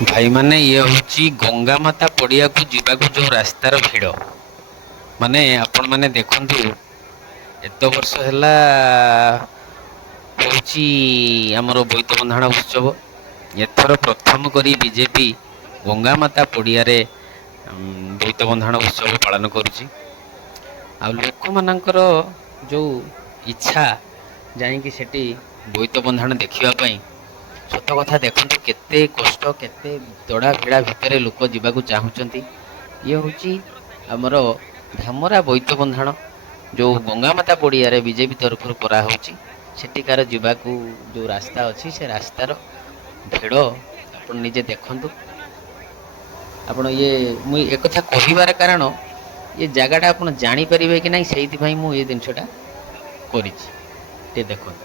भाई माने ये हूँ गंगा माता पड़िया को जीवाकू जो रास्तार भिड़ माने आपण माने देखंतु एत वर्ष ହେଲା ହଉଛି ଆମର ବୋଇତ ବନ୍ଦାଣ ଉତ୍ସବ। ଏଥର ପ୍ରଥମ କରି ବିଜେପି ଗଙ୍ଗା ମାତା ପଡ଼ିଆରେ ବୋଇତ ବନ୍ଦାଣ ଉତ୍ସବ ପାଳନ କରୁଛି। ଆଉ ଲୋକମାନଙ୍କର ଯେଉଁ ଇଚ୍ଛା ଯାଇକି ସେଠି ବୋଇତ ବନ୍ଦାଣ ଦେଖିବା ପାଇଁ, ସତ କଥା ଦେଖନ୍ତୁ କେତେ କଷ୍ଟ, କେତେ ଦଡ଼ା ଭିଡ଼ା ଭିତରେ ଲୋକ ଯିବାକୁ ଚାହୁଁଛନ୍ତି। ଇଏ ହେଉଛି ଆମର ଧାମରା ବୋଇତ ବନ୍ଦାଣ ଯେଉଁ ଗଙ୍ଗାମାତା ପଡ଼ିଆରେ ବିଜେପି ତରଫରୁ କରାହେଉଛି। ସେଠିକାର ଯିବାକୁ ଯେଉଁ ରାସ୍ତା ଅଛି, ସେ ରାସ୍ତାର ଭିଡ଼ ଆପଣ ନିଜେ ଦେଖନ୍ତୁ। ଆପଣ ମୁଁ ଏକଥା କହିବାର କାରଣ, ଏ ଜାଗାଟା ଆପଣ ଜାଣିପାରିବେ କି ନାହିଁ, ସେଇଥିପାଇଁ ମୁଁ ଏ ଜିନିଷଟା କରିଛି। ଟିକେ ଦେଖନ୍ତୁ।